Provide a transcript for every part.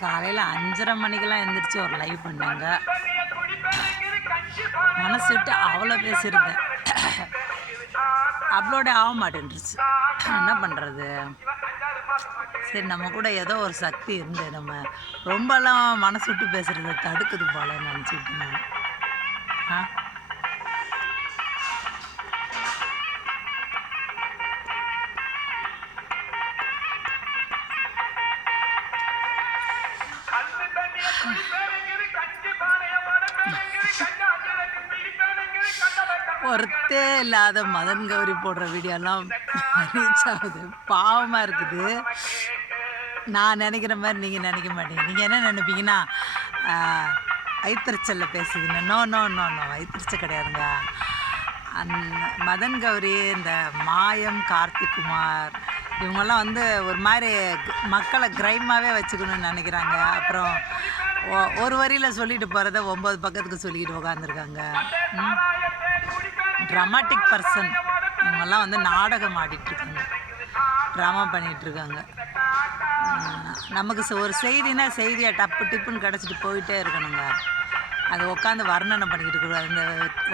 காலையில் அஞ்சரை மணிக்கெல்லாம் எந்திரிச்சு ஒரு லைவ் பண்ணாங்க மனசு விட்டு அவ்வளோ பேசியிருந்தேன் அப்லோடே ஆக மாட்டேன்ருச்சு என்ன பண்ணுறது சரி நம்ம கூட ஏதோ ஒரு சக்தி இருந்து நம்ம ரொம்பலாம் மனசு விட்டு பேசுகிறத தடுக்குது போல நினச்சிட்டு நான் ஆ? ஒருத்தே இல்லாத மதன் கௌரி போடுற வீடியோலாம் ரீச் ஆகுது பாவமாக இருக்குது. நான் நினைக்கிற மாதிரி நீங்கள் நினைக்க மாட்டீங்க. நீங்கள் என்ன நினைப்பீங்கன்னா வைத்தறிச்சலில் பேசுதுன்னு. நோ நோ நோ நோ வைத்தறிச்சல் கிடையாதுங்க. அந் மதன் கௌரி இந்த மாயம் கார்த்திக் குமார் இவங்கெல்லாம் வந்து ஒரு மாதிரி மக்களை கிரைமாகவே வச்சுக்கணும்னு நினைக்கிறாங்க. அப்புறம் ஒரு வரியில் சொல்லிட்டு போகிறத ஒம்பது பக்கத்துக்கு சொல்லிக்கிட்டு உட்காந்துருக்காங்க ட்ராமாட்டிக் பர்சன் இவங்கெல்லாம் வந்து நாடகம் ஆடிட்டுருக்காங்க. ட்ராமா பண்ணிகிட்ருக்காங்க நமக்கு ஒரு செய்தினா செய்தியை டப்பு டிப்புன்னு கிடச்சிட்டு போயிட்டே இருக்கணுங்க. அது உட்காந்து வர்ணனை பண்ணிக்கிட்டு இருக்கிறோம் இந்த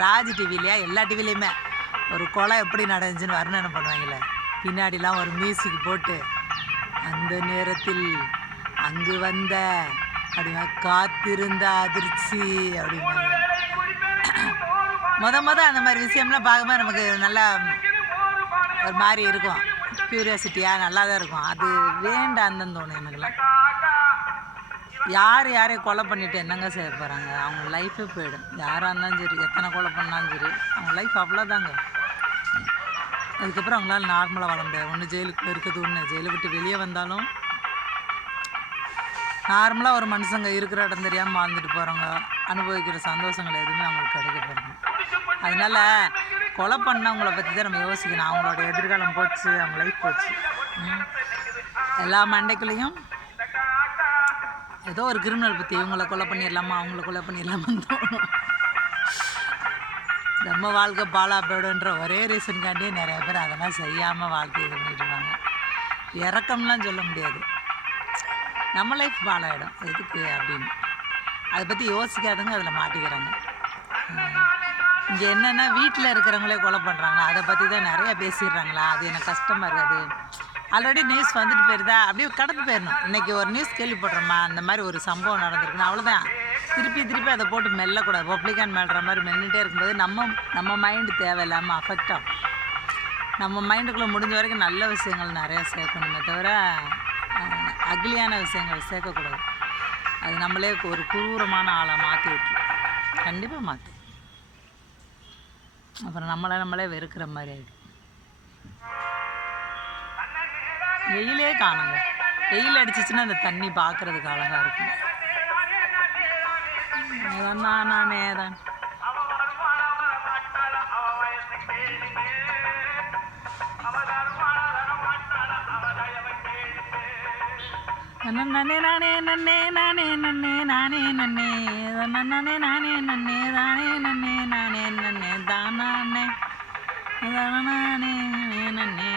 ராஜ் டிவிலையா எல்லா டிவிலையுமே ஒரு குளம் எப்படி நடந்துச்சுன்னு வர்ணனை பண்ணுவாங்கல்ல. பின்னாடிலாம் ஒரு மியூசிக் போட்டு அந்த நேரத்தில் அங்கு வந்த அப்படின்னா காத்திருந்த அதிர்ச்சி அப்படிம்பாங்க. முத முத அந்த மாதிரி விஷயம்லாம் பார்க்கும்போது நமக்கு நல்லா ஒரு மாதிரி இருக்கும். க்யூரியாசிட்டியாக நல்லா தான் இருக்கும். அது வேண்டான்னு தோணும் எனக்குலாம். யார் யாரையும் கொலை பண்ணிவிட்டு என்னங்க செய்ய போகிறாங்க அவங்க லைஃபே போயிடும். யாராக இருந்தாலும் சரி எத்தனை கொலை பண்ணாலும் சரி அவங்க லைஃப் அவ்வளோதாங்க அதுக்கப்புறம் அவங்களால நார்மலாக வாழ முடியாது. ஒன்று ஜெயிலுக்கு இருக்கிறது ஒன்று ஜெயிலை விட்டு வெளியே வந்தாலும் நார்மலாக ஒரு மனுஷங்க இருக்கிற இடம் தெரியாமல் வாழ்ந்துட்டு போகிறவங்க அனுபவிக்கிற சந்தோஷங்கள் எதுவுமே அவங்களுக்கு கிடைக்க போகிறது அதனால கொலை பண்ணவங்கள பற்றி தான் நம்ம யோசிக்கணும். அவங்களோட எதிர்காலம் போச்சு அவங்க லைஃப் போச்சு. எல்லா மண்டைக்குள்ளேயும் ஏதோ ஒரு கிரிமினல் பற்றி இவங்கள கொலை பண்ணிடலாமா அவங்கள கொலை பண்ணிடலாமான்னு தோணும். நம்ம வாழ்க்கை பாலா போயிடுன்ற ஒரே ரீசன்காண்டியே நிறைய பேர் அதெல்லாம் செய்யாமல் வாழ்க்கை இது பண்ணிட்டு இருக்காங்க. இறக்கம்லாம் சொல்ல முடியாது. நம்ம லைஃப் பாலாயிடும் எதுக்கு அப்படின்னு. அதை பற்றி யோசிக்காதவங்க அதில் மாட்டிக்கிறாங்க. இங்கே என்னென்னா வீட்டில் இருக்கிறவங்களே கொலை பண்ணுறாங்க அதை பற்றி தான் நிறையா பேசிடுறாங்களா? அது எனக்கு கஷ்டமாக இருக்காது. ஆல்ரெடி நியூஸ் வந்துட்டு போயிருதா? அப்படியே கடந்து போயிடணும். இன்றைக்கி ஒரு நியூஸ் கேள்விப்படுறோமா? அந்த மாதிரி ஒரு சம்பவம் நடந்திருக்குன்னு. அவ்வளோதான் திருப்பி திருப்பி அதை போட்டு மெல்லக்கூடாது. பப்ளிகான் மேல்ற மாதிரி மெல்லிட்டே இருக்கும்போது நம்ம நம்ம மைண்டு தேவையில்லாமல் அஃபெக்ட் ஆகும். நம்ம மைண்டுக்குள்ளே முடிஞ்ச வரைக்கும் நல்ல விஷயங்கள் நிறையா சேர்க்கணுமே தவிர அக்லியான விஷயங்கள் சேர்க்கக்கூடாது அது நம்மளே ஒரு குரூரமான ஆளை மாற்றி விட்டுரும். கண்டிப்பாக மாற்றும் அப்புறம் நம்மளை நம்மளே வெறுக்கிற மாதிரி ஆகிடும் வெயிலே காணுங்க. வெயில் அடிச்சிச்சுன்னா அந்த தண்ணி பார்க்கறதுக்கு அழகாக இருக்கும். ஏதான் நானே தான் நன்னே நானே நன்னே நானே நன்னே நானே நன்னே நன்னே நானே நன்னே தானே நன்னே நானே நன்னே தானே தானே நன்னே